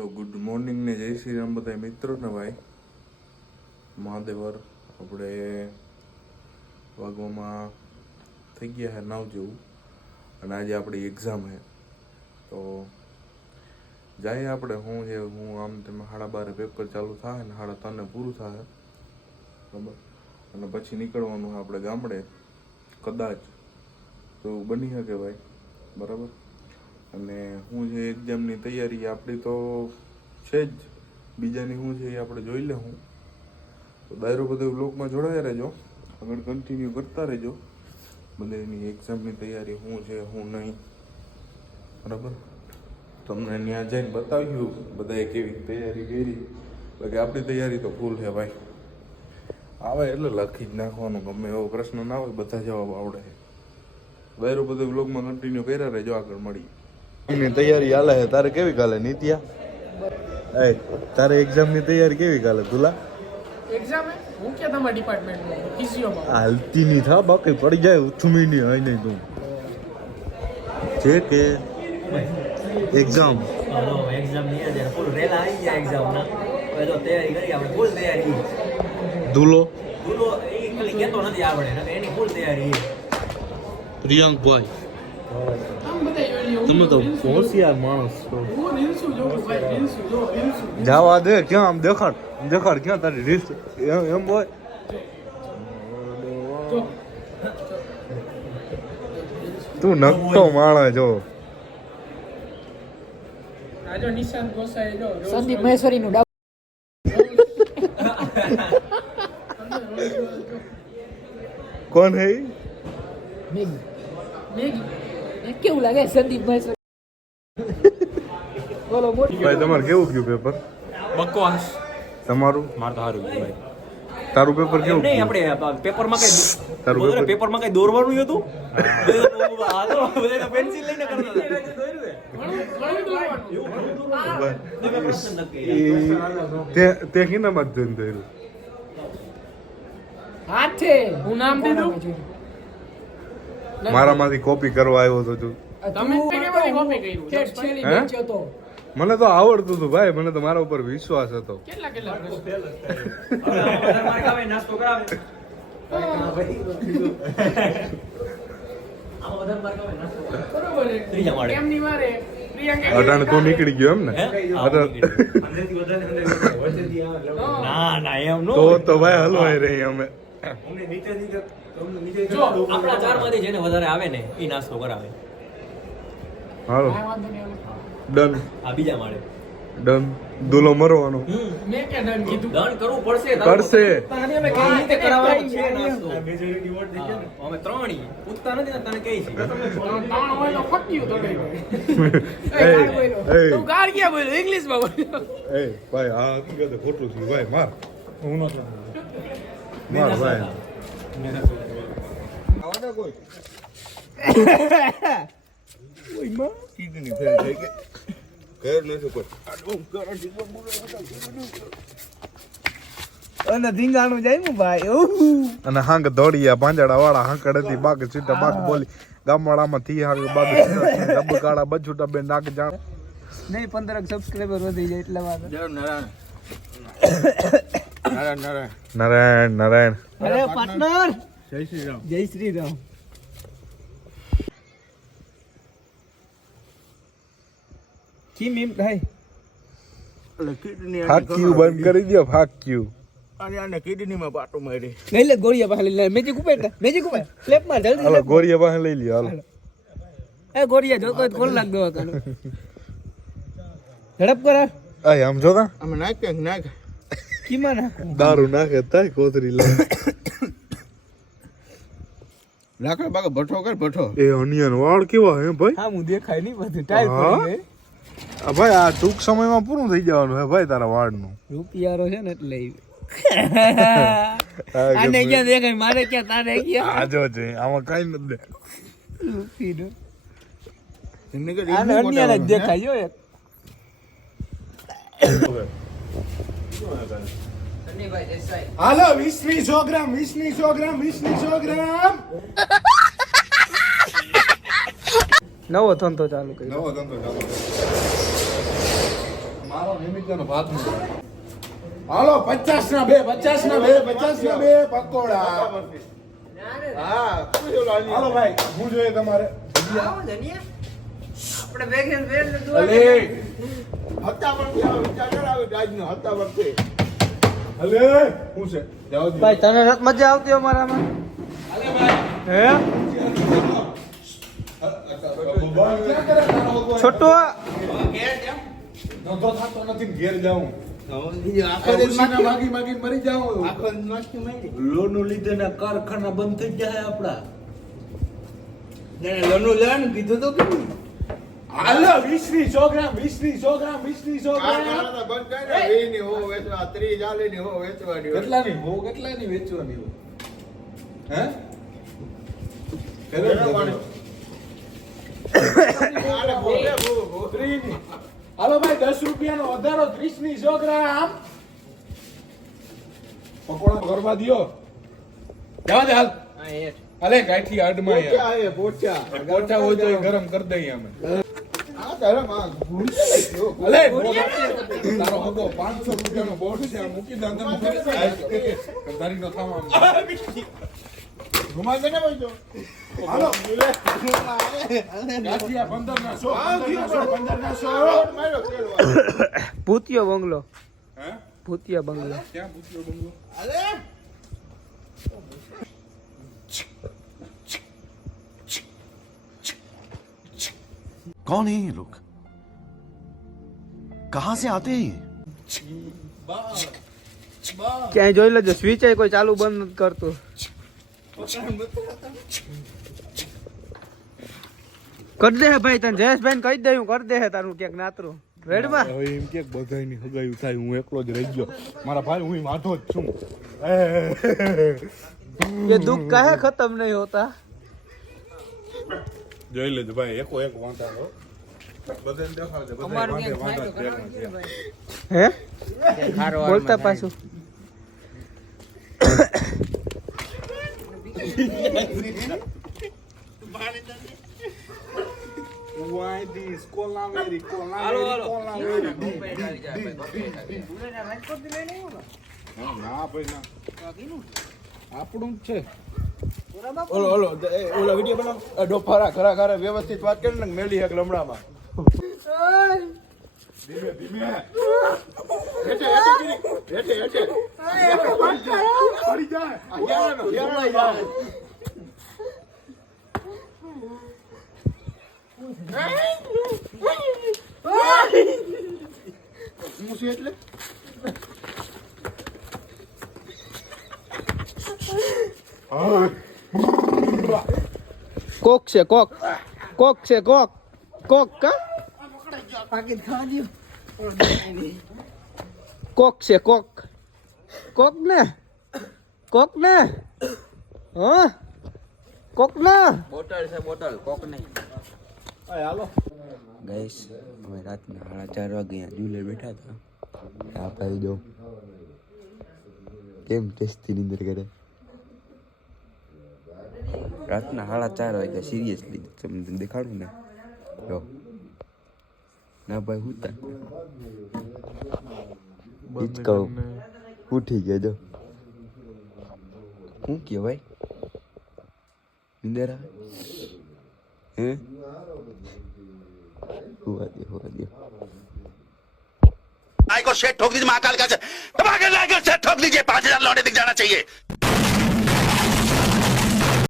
તો good morning ને જય શ્રી રામ બધા મિત્રો ને ભાઈ મહાદેવર આપણે વાગવામાં થઈ ગયા છે 9 જેવું અને આજે આપણી એક્ઝામ છે તો જાય આપણે હું આમ તેમાં 12:30 પેપર ચાલુ થાય ને 3:30 પૂરું થાય બરાબર અને પછી નીકળવાનું આપણે ગામડે કદાચ તો બની શકે ભાઈ બરાબર અને હું જે એક્ઝામની તૈયારી આપણી તો છે જ બીજાની શું છે એ આપણે જોઈ લે હું તો દાયરો બધે વ્લોગમાં જોડાયા રહેજો આગળ કન્ટિન્યુ કરતા રહેજો બધાની એક્ઝામની તૈયારી શું છે શું નહીં બરાબર તમને ત્યાં જઈને બતાવ્યું બધાએ કેવી તૈયારી કરી બાકી આપણી તૈયારી તો ફૂલ છે ભાઈ આવે એટલે લખી જ નાખવાનું ગમે એવો પ્રશ્ન ના હોય બધા જવાબ આવડે છે દાયરો બધે વ્લોગમાં કન્ટિન્યુ કર્યા રહેજો આગળ મળીએ એની તૈયારી હાલે છે તારે કેવી કાલે નીતિયા તારે એક્ઝામની તૈયારી કેવી કાલે તુલા એક્ઝામ હે હું કે તમારા ડિપાર્ટમેન્ટમાં ફિઝિયોમાં હાલતી નહીં થા બાકી પડી જાય ઉઠુમી નહીં હોય નહીં તું છે કે એક્ઝામ એક્ઝામ ની આજે ફૂલ રેલા આવી ગયા એક્ઝામ ના પેલો તૈયારી કરી આપણે ફૂલ તૈયારી દુલો દુલો એ ખાલી કેતો નથી આપણે એની ફૂલ તૈયારી પ્રિયંકભાઈ આમ બધા જોઈ તમે તો હોશિયાર માણસ છો હું રીલ્સ જોઉં ભાઈ રીલ્સ જવા દે ક્યાં આમ દેખાડ ક્યાં તારી રીસ એમ હોય જો તું નકતો માણસ જો આજો નિશાન ગોસાઈ જો સંદીપ મહેશ્વરી નું કોણ હે મેગી કેવું લાગે સંદીપ મહેશ્વરી બોલો મોટી ભાઈ તમારે કેવું ગયું પેપર બકવાસ તમારું માર તો હારું ભાઈ તારું પેપર કેવું નહીં ગયું? આપણે પેપરમાં કઈ તારું પેપર પેપરમાં કઈ દોરવાનું હતું બધા પેન્સિલ લઈને કરતા તે કેનામાં જ જોઈને થયેલું હાથે હું નામ દીધું મારામાંથી કોપી કરવા આવ્યો હતો તું તમે કેવાની કોપી કર્યું ઠેઠ છેલ્લી હે? બેન્ચ હતો મને તો આવડતું હતું ભાઈ મને તો મારા ઉપર વિશ્વાસ હતો કેટલા પ્રશ્ન નાસ્તો કરાવે બરોબર છે. ત્રીજા માળે. કેમની વારે પ્રિયંકા અટાણે તું નીકળી ગયો એમ ને ના ના એમ નો તો ભાઈ હલવાઈ રહી અમે જો આપણા ચાર માંથી જેને વધારે આવે ને એ નાસ્તો કરાવે હાલો આ વાંધો નહીં ડન આ બીજા માળે ડન દુલો મરવાનો મેં કે ડન કીધું દંડ કરવું પડશે કરશે તને અમે કઈ રીતે કરાવવાનું છે નાસ્તો અમે ત્રણેય પૂછતા નથી ને તને કહી છે ત્રણ હોય તો ફક્યું તો નહીં એ તું ગાર ક્યાં બોલ્યો ઇંગ્લિશમાં બોલ્યો એ ભાઈ આ હકીકતે ખોટું થયું ભાઈ માર માર ભાઈ કિડની ફેલ થઈ ગઈ ઘર નથી કોઈ અને ધીંગાણું જાય ને ભાઈ અને હાંગ દોડિયા પાંજડા વાળા હાંકડ હતી બાગ સીટા બાગ બોલી ગામવાળામાં થી હાંગ બાગ ડબ કાળા બજુ ડબે નાક જાણ નહીં 15 સબસ્ક્રાઇબર વધી જાય એટલે વાત નારાયણ નારાયણ અરે પાર્ટનર જય શ્રી રામ જય શ્રી રામ કી મીમ ભાઈ ફાક્યું બંધ કરી દો ફાક્યું લઈ લે ગોળિયા પાસે લઈ લે મેજિક ઉપર સ્લેપ માં જલ્દી હાલો ગોરિયા પાસે લઈ લ્યો હાલો એ ગોળિયા જોતો હોય તો કોલ લાગ દો તને ઝડપ કર આય આમ જોતા કીમાં નાખું દારૂ નાખે તાય કોતરી લે લાકડા બાગ ભઠ્ઠો કર ભઠ્ઠો એ અનિયન વાળ કેવા હે ભાઈ હા હું દેખાય નહીં બધું ટાઈલ હા? પડી ગઈ આ ભાઈ આ ટૂંક સમયમાં પૂરું થઈ જવાનું હે ભાઈ તારા વાળનું રૂપિયારો છે ને એટલે આ આને ક્યાં દેખાય મારે ક્યાં તારે ક્યાં આ જો છે આમાં કઈ નથી રૂપીનો એમને કે આને અન્યાને જ દેખાય જો એક હાલો 20 100 ગ્રામ 20 100 ગ્રામ 20 100 ગ્રામ નવો ધંધો ચાલુ કર્યો નવો ધંધો ચાલો મારો નિમિત્તનો ભાગ હાલો 50 ના બે 50 ના બે 50 ના બે પકોડા હાલો ભાઈ હું જોઈએ તમારે આપણે વેગન વેલ અલે હત્તા વર્ષે આ વિચાર કરાવે રાજનો હત્તા વર્ષે અલે હું છે જાવ દે ભાઈ તને નથી મજા આવતી અમારામાં હે મોબાઈલ ક્યાં કરે તારો લોકો છોટો ધંધો થતો નથી ને ઘેર જાઉં આખો દિવસ ઉસીના માગી માગી મરી જાઉં આખો મસ્તી મારી લોનું લીધે ના કારખાના બંધ થઈ જાય આપડા લોનું લેવાનું કીધું તો કે હાલો 20 ની 100 ગ્રામ 20 ની 100 ગ્રામ 20 ની 100 ગ્રામ કારખાના બંધ કરે 20 ની હો વેચવા 30 ચાલે ની હો વેચવાની કેટલાની હો કેટલાની વેચવાની હો હે આલે બોલે બો ત્રીની. હાલો ભાઈ 10 રૂપિયાનો વધારો 30 ની 100 ગ્રામ પકોડા કરવા દ્યો જવા દે હાલ અલે ગાંઠી આડમાં યાર પોચા હે પોચા પોચા હોય તો એ ગરમ કરી દઈએ અમે આ તારે માં ભૂલી ગયો અલે તારો હગો 500 રૂપિયાનો બોટ છે આ મૂકી દે અંદર તારી નો થામા ઘુમા કેને બોલજો હાલો ગાંઠિયા 15 ના 100 માર્યો તેલ ભૂતિયો બંગલો હે ભૂતિયા બંગલો ક્યાં પૂછ્યો બંગલો અલે कौन है ये लोग कहां से आते हैं ये? ક્યાંય જોઈ લેજો સ્વિચ કોઈ ચાલુ બંધ નથી કરતું કરી દે ભાઈ તને જયેશભાઈ કહી દે હું કરી દે તારું ક્યાંક નાતરું રેડમાં હવે એમ કે બધાયની હગાઈ થાય હું એકલો જ રહી ગયો મારા ભાઈ હું વાંધો જ છું ये दुख काहे खत्म नहीं होता જોઈ લેજો ભાઈ એકો એક વાંધા હો બધાને દેખાડજે બધા વાંધા હે બોલતા પાછું Why this? Cola very, cola very, cola very. ના ભાઈ ના આપણું જ છે ઓલો ઓલો વિડિયો બનાવ ડોફારા ખરા ખરા વ્યવસ્થિત વાત કરીને મેલી એક લમડામાં ધીમે ધીમે હેઠે પડી જાય યાર હું છે એટલે કોક છે કોક કોક છે કોક કોક કા કોક છે કોક કોક ને હા કોક ના બોટલ છે બોટલ કોક નહીં હાલો ગાઈસ અમે રાતના 4:30 વાગે અહીંયા ઝૂલે બેઠા હતા આ ભાઈ જો કેમ ટેસ્ટી નીંદર કરે રાતના 4:30 વાગે સિરિયસલી તમને દેખાડું ને જો ના ભાઈ હુતા હિચકો ઉઠી ગયા જો શું કયો ભાઈ નીંદર આવે હે हुआ दिया को सेट ठोक दीजिए महाकाल का धमाके लाकर सेट ठोक दीजिए 5000 लौटे दिख जाना चाहिए